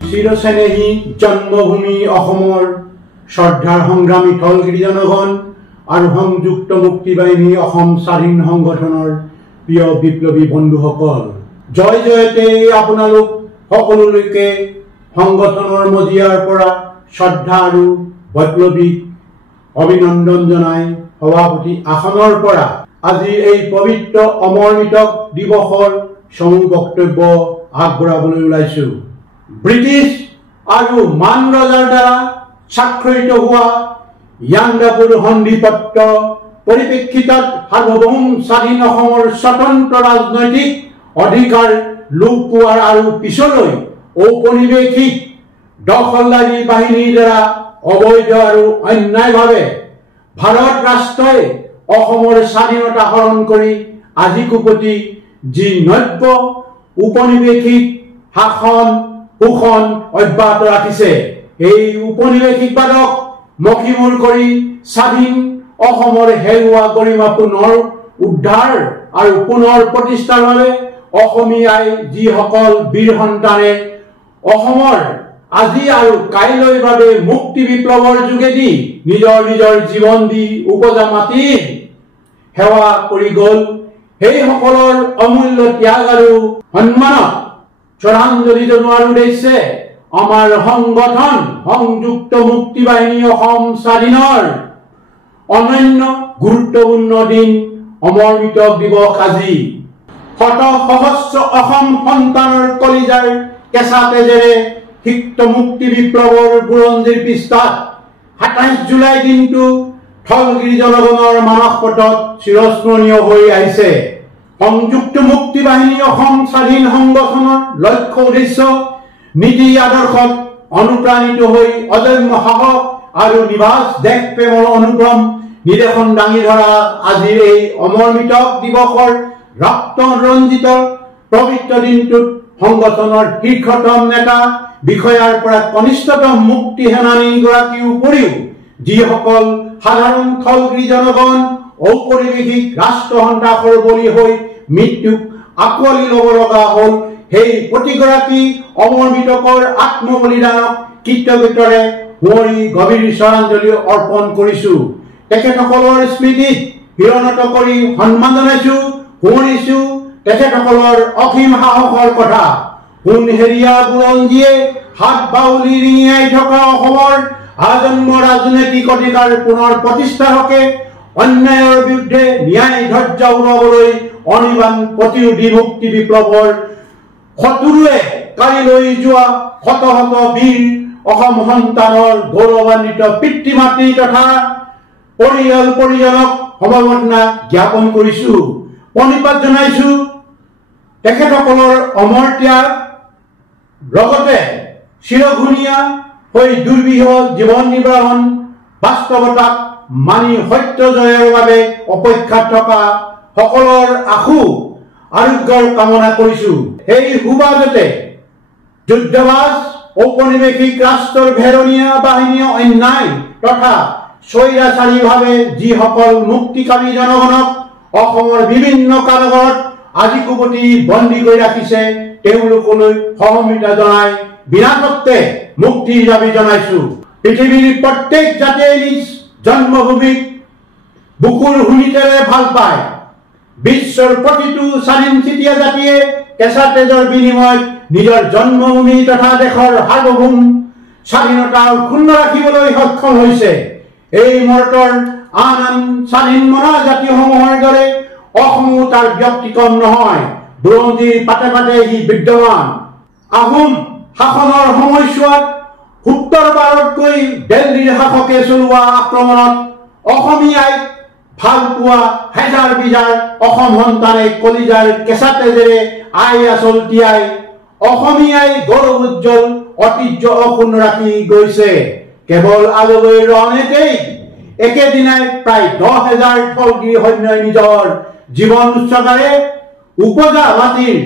চিৰচেনেহী জন্মভূমি অসমৰ শ্ৰদ্ধাৰ সংগ্ৰামী থলগিৰি জনগণ আৰু সংযুক্ত মুক্তি বাহিনী অসম স্বাধীন সংগঠনৰ প্ৰিয় বিপ্লৱী বন্ধুসকল, জয় জয়তে আপোনালোক সকলোলৈকে সংগঠনৰ মজিয়াৰ পৰা শ্ৰদ্ধা আৰু বৈপ্লৱী অভিনন্দন জনাই সভাপতি আসনৰ পৰা আজি এই পবিত্ৰ অমৰ মৃতক দিৱসৰ সমূহ বক্তব্য আগবঢ়াবলৈ ওলাইছো। ব্ৰিটিছ আৰু মান ৰজাৰ দ্বাৰা স্বাক্ষৰিত হোৱা ইয়াণ্ডাবুৰ সন্ধিপত্ৰ পৰিপ্ৰেক্ষিতত সাৰ্বভৌম স্বাধীন অসমৰ স্বতন্ত্ৰ ৰাজনৈতিক অধিকাৰ লোপ পোৱাৰ আৰু পিছলৈ ঔপনিৱেশিক দখলদাৰী বাহিনীৰ দ্বাৰা অবৈধ আৰু অন্যায়ভাৱে ভাৰত ৰাষ্ট্ৰই অসমৰ স্বাধীনতা হৰণ কৰি আজিকোপতি যি নব্য উপনিৱেশিক শাসন শোষণ অব্যাহত ৰাখিছে, এই উপনিৱেশিকবাদক মষিমূৰ কৰি স্বাধীন অসমৰ হেৰুৱা গৰিমা পুনৰ উদ্ধাৰ আৰু পুনৰ প্ৰতিষ্ঠাৰ বাবে অসমীয়াই যিসকল বীৰ সন্তানে অসমৰ আজি আৰু কাইলৈৰ বাবে মুক্তি বিপ্লৱৰ যোগেদি নিজৰ নিজৰ জীৱন দি উপজা মাটিৰ সেৱা কৰি গ'ল, সেইসকলৰ অমূল্য ত্যাগ আৰু সন্মানক শ্ৰদ্ধাঞ্জলি জনোৱাৰ উদ্দেশ্যে আমাৰ সংগঠন সংযুক্ত মুক্তি বাহিনী অসম স্বাধীনৰ অনন্য গুৰুত্বপূৰ্ণ দিন অমৰ মৃতক দিৱস আজি। শত সহস্ৰ অসম সন্তানৰ কলিজাৰ কেঁচা তেজেৰে সিক্ত মুক্তি বিপ্লৱৰ বুৰঞ্জীৰ পৃষ্ঠাত ২৭ জুলাই দিনটো থলগিৰি জনগণৰ মানস পটত চিৰস্মৰণীয় হৈ আহিছে। সংযুক্ত মুক্তি বাহিনী অসম স্বাধীন সংগঠনৰ লক্ষ্য উদ্দেশ্য নীতি আদৰ্শত অনুপ্ৰাণিত হৈ অদম্য সাহস আৰু নিভাঁজ দেশ প্ৰেমৰ অনুক্ৰম নিৰ্দেশন দাঙি ধৰা আজিৰ এই অমৰ মৃতক দিৱসৰ ৰক্ত ৰঞ্জিত পবিত্ৰ দিনটোত সংগঠনৰ শীৰ্ষতম নেতা বিষয়াৰ পৰা কনিষ্ঠতম মুক্তি সেনানীগৰাকীৰ উপৰিও যিসকল সাধাৰণ থলগিৰি জনগণ ঔপনিৱেশিক ৰাষ্ট্ৰ সন্ত্ৰাসৰ বলি হৈ মৃত্যুক আঁকোৱালি ল'ব লগা হ'ল, সেই প্ৰতিগৰাকী অমৰ মৃতকৰ আত্মবলিদানক কৃতজ্ঞতাৰে সোঁৱৰি গভীৰ শ্ৰদ্ধাঞ্জলি অৰ্পণ কৰিছো। তেখেতসকলৰ স্মৃতিত শিৰণত কৰি সন্মান জনাইছো, সোঁৱৰিছো তেখেতসকলৰ অসীম সাহসৰ কথা। সোণহেৰীয়া বুৰঞ্জীয়ে হাত বাউলি ৰিঙিয়াই থকা অসমৰ আজন্ম ৰাজনৈতিক অধিকাৰ পুনৰ প্ৰতিষ্ঠাৰ হকে অন্যায়ৰ বিৰুদ্ধে ন্যায় ধ্বজা উৰুৱাবলৈ অনিবান প্ৰতিৰোধী মুক্তি বিপ্লৱৰ শত্ৰুৱে কালিলৈ যোৱা শত শত বীৰ অসম সন্তানৰ গৌৰৱান্বিত পিতৃ মাতৃ তথা পৰিয়াল পৰিজনক সমবেদনা জ্ঞাপন কৰিছো, প্ৰণিপাত জনাইছো। তেখেতসকলৰ অমৰ ত্যাগ লগতে চিৰঘূণীয়া হৈ দুৰ্বিহ জীৱন নিৰ্বাহন বাস্তৱতাক মানি সত্য জয়ৰ বাবে অপেক্ষাত থকা সকলৰ আশু আৰোগ্যৰ কামনা কৰিছো। সেই সুবাদতে যুদ্ধবাজ ঔপনিৱেশিক ৰাষ্ট্ৰৰ ভেৰণীয়া বাহিনীয়ে অন্যায় তথা স্বৈৰাচাৰীভাৱে যিসকল মুক্তিকামী জনগণক অসমৰ বিভিন্ন কাৰাগাৰত আজিকোপতি বন্দী কৰি ৰাখিছে, তেওঁলোকলৈ সহমৰ্মিতা জনাই বিনা তত্ত্বে মুক্তিৰ দাবী জনাইছো। পৃথিৱীৰ প্ৰত্যেক জাতিয়ে নিজ জন্মভূমিক বুকুৰ হুনিতেৰে ভাল পায়। বিশ্বৰ প্ৰতিটো স্বাধীন চিতীয়া জাতিয়ে কেঁচা তেজৰ বিনিময়ত নিজৰ জন্মভূমি তথা দেশৰ সাৰ্বভৌম স্বাধীনতা অক্ষুণ্ণ ৰাখিবলৈ সক্ষম হৈছে। এই মুহূৰ্তৰ আন আন স্বাধীন মনা জাতিসমূহৰ দৰে অসমো তাৰ ব্যতিক্ৰম নহয়। বুৰঞ্জীৰ পাতে পাতে ই বিদ্যমান। আহোম শাসনৰ সময়ছোৱাত উত্তৰ-ভাৰতকৈ দিল্লীৰ শাসকে চলোৱা আক্ৰমণত অসমীয়াই ভাল পোৱা হেজাৰ বিজাৰ অসম সন্তানে কলিজাৰ কেঁচা তেজেৰে আই আচল তিয়াই অসমীয়াই গৌৰৱ উজ্জ্বল ঐতিহ্য অক্ষুণ্ণ ৰাখি গৈছে। কেৱল আগলৈ ৰণেতেই একেদিনাই প্ৰায় 10,000 থলগিৰি সৈন্যই নিজৰ জীৱন উৎসৰ্গাৰে উপজা মাটিৰ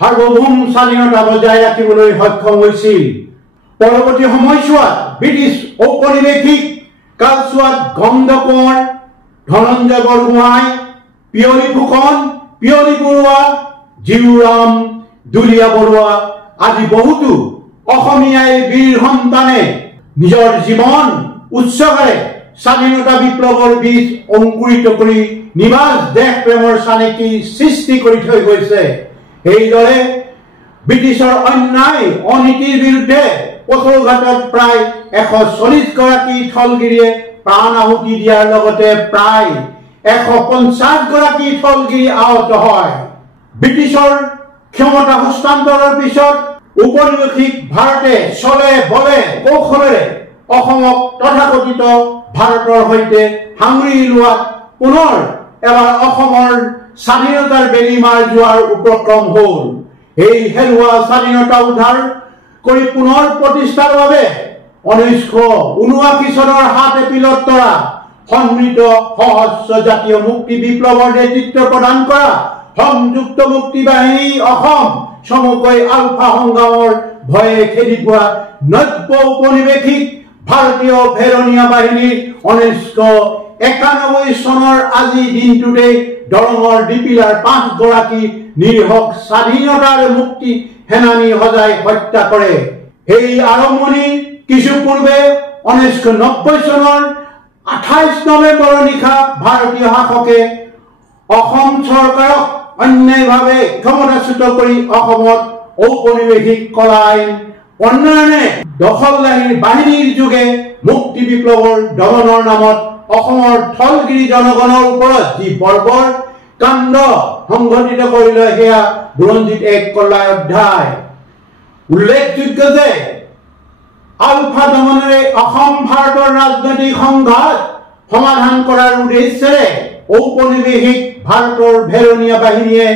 সাৰ্বভৌম স্বাধীনতা বজাই ৰাখিবলৈ সক্ষম হৈছিল। পৰৱৰ্তী সময়ছোৱাত ব্ৰিটিছ ঔপনিৱেশিক কালছোৱাত গংগা কোঁৱৰ, ধনঞ্জয় বৰগোহাঁই, পিয়লি ফুকন, পিয়লি বৰুৱা, জীউৰাম, দুলীয়া বৰুৱা আদি বহুতো অসমীয়াই বীৰ সন্তানে নিজৰ জীৱন উৎসৰ্গৰে স্বাধীনতা বিপ্লৱৰ বীজ অংকুৰিত কৰি নিবাজ দেশ প্ৰেমৰ চানেকি সৃষ্টি কৰি থৈ গৈছে। এইদৰে ব্ৰিটিছৰ অন্যায় অনীতিৰ বিৰুদ্ধে পথৰুঘাটত প্ৰায় 140 গৰাকী থলগিৰিয়ে প্ৰাণ আহুতি দিয়াৰ লগতে প্ৰায় 150 গৰাকী থলগিৰি আহত হয়। ব্ৰিটিছৰ ক্ষমতা হস্তান্তৰৰ পিছত উপনিৱেশিক ভাৰতে চলে বলে কৌশলেৰে অসমক তথাকথিত ভাৰতৰ সৈতে সাঙুৰি লোৱাত পুনৰ এবাৰ অসমৰ স্বাধীনতাৰ বেলি মাৰ যোৱাৰ উপক্ৰম হ'ল। এই হেৰুৱা স্বাধীনতা উদ্ধাৰ কৰি পুনৰ প্ৰতিষ্ঠাৰ বাবে 1979 চনৰ 7 এপ্ৰিলত তৰা সন্মিলিত সশস্ত্ৰ জাতীয় মুক্তি বিপ্লৱৰ নেতৃত্ব প্ৰদান কৰা সংযুক্ত মুক্তি বাহিনী অসম চমুকৈ আলফা সংগ্ৰামৰ ভয়ে খেদি পোৱা নব্য উপনিৱেশিক ভাৰতীয় ভেৰণীয়া বাহিনীৰ 1991 চনৰ আজি দিনটোতে দৰঙৰ ডিপিলাৰ 5 গৰাকী নিৰীহক স্বাধীনতাৰ মুক্তি সেনানী সজাই হত্যা কৰে। এই আৰম্ভণি কিছু পূৰ্বে 1990 চনৰ 28 নৱেম্বৰৰ নিশা ভাৰতীয় শাসকে অসম চৰকাৰক অন্যায়ভাৱে ক্ষমতাচ্যুত কৰি অসমত ঔপনিৱেশিক কলা আইন প্ৰণয়নে দখলদাৰী বাহিনীৰ যোগে মুক্তি বিপ্লৱৰ দমনৰ নামত অসমৰ থলগিৰি জনগণৰ ওপৰত যি বৰ্বৰ কাণ্ড সংঘটিত কৰিলে সেয়া বুৰঞ্জীত এক কলা অধ্যায়। উল্লেখযোগ্য যে আলফা দমনেৰে অসম ভাৰতৰ ৰাজনৈতিক সংঘাত সমাধান কৰাৰ উদ্দেশ্যেৰে ঔপনিৱেশিক ভাৰতৰ ভেৰণীয়া বাহিনীয়ে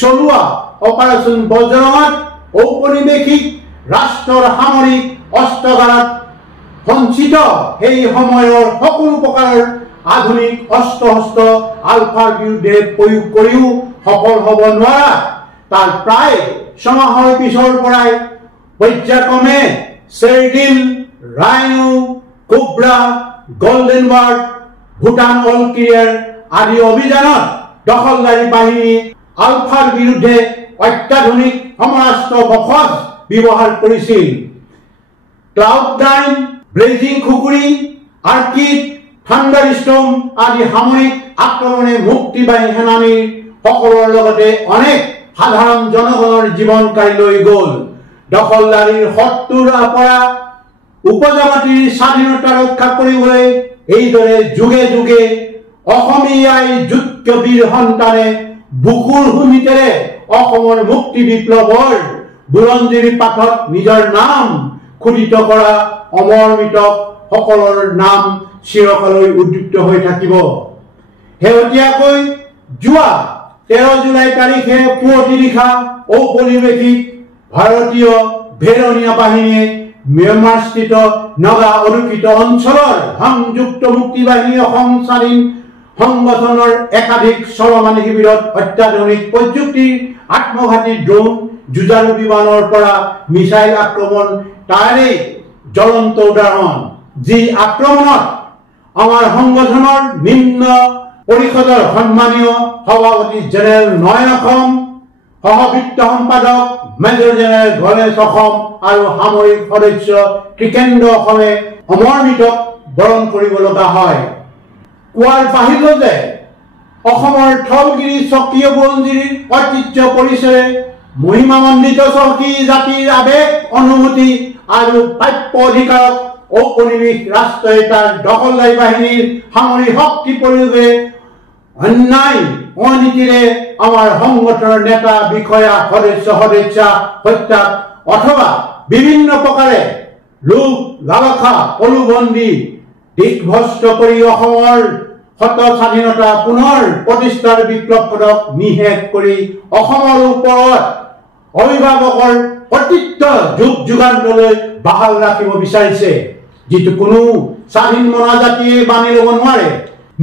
চলোৱা অপাৰেশ্যন বজৰঙত ঔপনিৱেশিক ৰাষ্ট্ৰৰ সামৰিক অস্ত্ৰাগাৰত সঞ্চিত সেই সময়ৰ সকলো প্ৰকাৰৰ আধুনিক অস্ত্ৰ শস্ত্ৰ আলফাৰ বিৰুদ্ধে প্ৰয়োগ কৰিও সফল হ'ব নোৱাৰা তাৰ প্ৰায় ছমাহৰ পিছৰ পৰাই পৰ্যায়ক্ৰমে Sherdil, rhino, cobra, golden bird, Bhutan all clear আদি অভিযানত দখলদাৰী বাহিনী আলফাৰ বিৰুদ্ধে অত্যাধুনিক সমৰাস্ত্ৰ বখজ ব্যৱহাৰ কৰিছিল। Cloud nine, blazing khukri, orchid, thunderstorm আদি সামৰিক আক্ৰমণে মুক্তি বাহিনী সেনানীৰ সকলৰ লগতে অনেক সাধাৰণ জনগণৰ জীৱন কাঢ়ি লৈ গ'ল। দখলদাৰীৰ শত্ৰুৰ পৰা উপজাতিৰ স্বাধীনতা ৰক্ষা কৰিবলৈ এইদৰে যুগে যুগে অসমীয়াই যোগ্য বীৰ সন্তানে বুকুৰ সুমিতেৰে অসমৰ মুক্তি বিপ্লৱৰ বুৰঞ্জীৰ পাঠত নিজৰ নাম খোদিত কৰা অমৰমিতক সকলৰ নাম চিৰকালৈ উদ্দীপ্ত হৈ থাকিব। শেহতীয়াকৈ যোৱা 13 জুলাই তাৰিখে পুৱতি নিশা ঔপনিৱেশিক ভাৰতীয় ভেৰণীয়া বাহিনীয়ে ম্যানমাৰস্থিত নগা অধিকৃত অঞ্চলৰ সংযুক্ত মুক্তি বাহিনী অসম স্বাধীন সংগঠনৰ একাধিক চলমানি শিবিৰত অত্যাধুনিক প্ৰযুক্তিৰ আত্মঘাতী ড্ৰোন, যুঁজাৰু বিমানৰ পৰা মিছাইল আক্ৰমণ তাৰে জ্বলন্ত উদাহৰণ। যি আক্ৰমণত আমাৰ সংগঠনৰ নিম্ন পৰিষদৰ সন্মানীয় সভাপতি জেনেৰেল নয়ন অসম, সহবিত্ত সম্পাদক মেজৰ জেনেৰেল গণেশ অসম আৰু সামৰিক সদস্য ত্ৰিকেন্দ্ৰ অসমে অমৰমিতক বৰণ কৰিব লগা হয়। কোৱাৰ বাহিৰ যে অসমৰ থলগিৰি স্বকীয় বুৰঞ্জীৰ ঐতিহ্য পৰিচয় মহিমামণ্ডিত চহকী জাতিৰ আৱেগ অনুভূতি আৰু প্ৰাপ্য অধিকাৰক ঔপনিৱেশিক ৰাষ্ট্ৰই তাৰ দখলদাৰী বাহিনীৰ সামৰিক শক্তি প্ৰয়োগে অন্যায় অনীতিৰে আমাৰ সংগঠনৰ নেতা বিষয়া সদস্যা হত্যা অথবা বিভিন্ন প্ৰকাৰে লোক লালসা প্ৰলোভন দিগ্ভ্ৰষ্ট কৰি অসমৰ শত স্বাধীনতা পুনৰ প্ৰতিষ্ঠাৰ বিপ্লৱক নিষেধ কৰি অসমৰ ওপৰত অভিভাৱকৰ কৰ্তৃত্ব যুগ যুগান্তলৈ বাহাল ৰাখিব বিচাৰিছে, যিটো কোনো স্বাধীন মনা জাতিয়ে বানি ল'ব নোৱাৰে।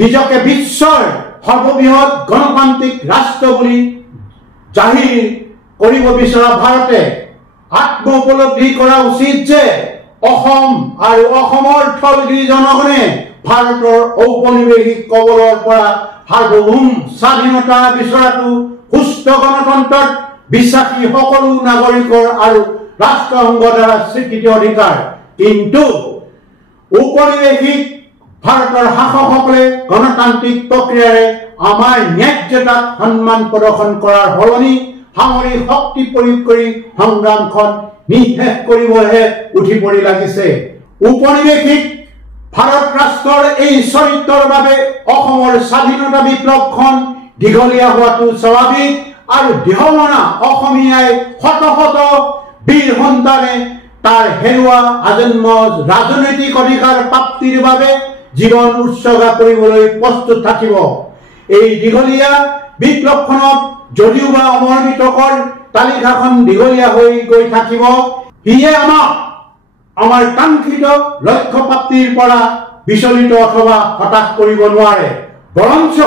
নিজকে বিশ্বৰ সৰ্ববৃহৎ গণতান্ত্ৰিক ৰাষ্ট্ৰ বুলি জাহিৰ কৰিব বিচৰা ভাৰতে আত্ম উপলব্ধি কৰা উচিত যে অসম আৰু অসমৰ থলগিৰি জনগণে ভাৰতৰ ঔপনিৱেশিক কবলৰ পৰা সাৰ্বভৌম স্বাধীনতা বিচৰাটো সুস্থ গণতন্ত্ৰত বিশ্বাসী সকলো নাগৰিকৰ আৰু ৰাষ্ট্ৰসংঘ দ্বাৰা স্বীকৃত অধিকাৰ। কিন্তু ঔপনিৱেশিক ভাৰতৰ শাসকসকলে গণতান্ত্ৰিক প্ৰক্ৰিয়াৰে আমাৰ ন্যায্যতাক সন্মান প্ৰদৰ্শন কৰাৰ সলনি সামৰিক শক্তি প্ৰয়োগ কৰি সংগ্ৰামখন নিঃশেষ কৰিবহে উঠি পৰি লাগিছে। ঔপনিৱেশিক ভাৰত ৰাষ্ট্ৰৰ এই চৰিত্ৰৰ বাবে অসমৰ স্বাধীনতা বিপ্লৱখন দীঘলীয়া হোৱাটো স্বাভাৱিক আৰু দেহমনা অসমীয়াই শত শত বীৰ সন্তানে তাৰ হেৰুৱা আজন্ম ৰাজনৈতিক অধিকাৰ প্ৰাপ্তিৰ বাবে জীৱন উৎসৰ্গা কৰিবলৈ প্ৰস্তুত থাকিব। এই দীঘলীয়া বিপ্লৱখনত যদিওবা অমৰ মৃতকৰ তালিকাখন দীঘলীয়া হৈ গৈ থাকিব, সিয়ে আমাক আমাৰ কাংক্ষিত লক্ষ্য প্ৰাপ্তিৰ পৰা বিচলিত অথবা হতাশ কৰিব নোৱাৰে। বৰঞ্চ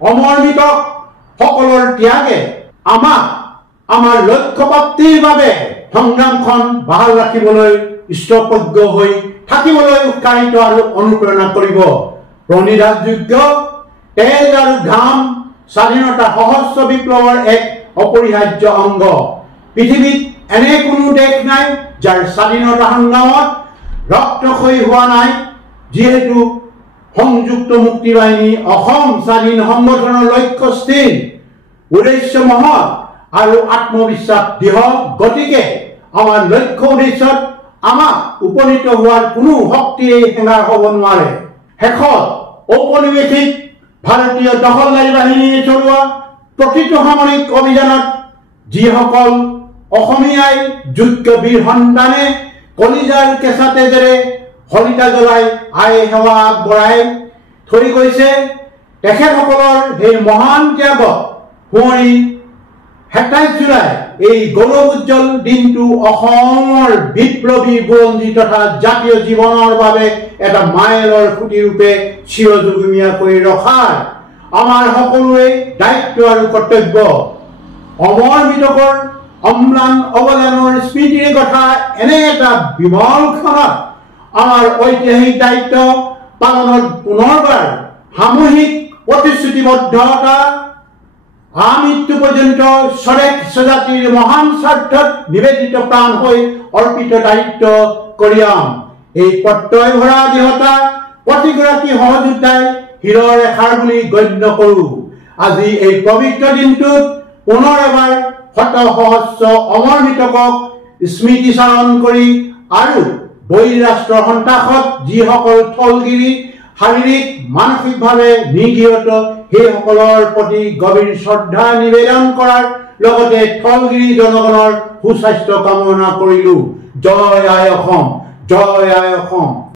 অমৰ মৃতক সকলৰ ত্যাগে আমাক আমাৰ লক্ষ্য প্ৰাপ্তিৰ বাবে সংগ্ৰামখন বাহাল ৰাখিবলৈ স্থিতপ্ৰজ্ঞ হৈ থাকিবলৈ উৎসাহিত আৰু অনুপ্ৰেৰণা কৰিব। প্ৰণিধানযোগ্য তেজ আৰু ঘাম স্বাধীনতা সহস্ৰ বিপ্লৱৰ এক অপৰিহাৰ্য অংগ। পৃথিৱীত এনে কোনো দেশ নাই যাৰ স্বাধীনতা সংগ্ৰামত ৰক্তক্ষয়ী হোৱা নাই। যিহেতু সংযুক্ত মুক্তি বাহিনী অসম স্বাধীন সংগঠনৰ লক্ষ্য স্থিৰ, উদ্দেশ্য মহৎ আৰু আত্মবিশ্বাস দৃঢ়। গতিকে আমাৰ লক্ষ্য উদ্দেশ্যত আমাক উপনীত হোৱাৰ কোনো শক্তিয়ে হেঙাৰ হ'ব নোৱাৰে। শেষত ঔপনিৱেশিক ভাৰতীয় দখলদাৰী বাহিনীয়ে চলোৱা প্ৰতিটো সামৰিক অভিযানত যিসকল অসমীয়াই যোগ্য বীৰ সন্তানে কলিজাৰ কেঁচা তেজেৰে শলিতা জ্বলাই আই সেৱা আগবঢ়াই থৈ গৈছে, তেখেতসকলৰ সেই মহান ত্যাগক সোঁৱৰি ২৭ জুলাই এই গৌৰৱ উজ্জ্বল দিনটো অসমৰ বিপ্লৱী বুৰঞ্জী তথা জাতীয় জীৱনৰ বাবে এটা মাইলৰ খুঁটি ৰূপে চিৰযুগমীয়া কৰি ৰখাৰ আমাৰ সকলোৰে দায়িত্ব আৰু কৰ্তব্য। অমৰ মৃতকৰ অম্লান অৱদানৰ স্মৃতিৰে গঠা এনে এটা বিমল ক্ষণত আমাৰ ঐতিহাসিক দায়িত্ব পালনত পুনৰবাৰ সামূহিক প্ৰতিশ্ৰুতিবদ্ধতা আমৃত্যু পৰ্যন্ত স্বদেশ স্বজাতিৰ মহান স্বাৰ্থত নিবেদিত প্ৰাণ হৈ অৰ্পিত দায়িত্ব কঢ়িয়াম। এই প্ৰত্যয় ভৰা দৃঢ়তা প্ৰতিগৰাকী সহযোদ্ধাই শিৰৰ ৰেখাৰ বুলি গণ্য কৰোঁ। আজি এই পবিত্ৰ দিনটোত পুনৰ এবাৰ শত সহস্ৰ অমৰ মৃতকক স্মৃতিচাৰণ কৰি আৰু বৈৰী ৰাষ্ট্ৰৰ সন্ত্ৰাসত যিসকল থলগিৰি শাৰীৰিক মানসিকভাৱে নিগৃহীত সেইসকলৰ প্ৰতি গভীৰ শ্ৰদ্ধা নিবেদন কৰাৰ লগতে থলগিৰি জনগণৰ সুস্বাস্থ্য কামনা কৰিলো। জয় আই অসম, জয় আই অসম।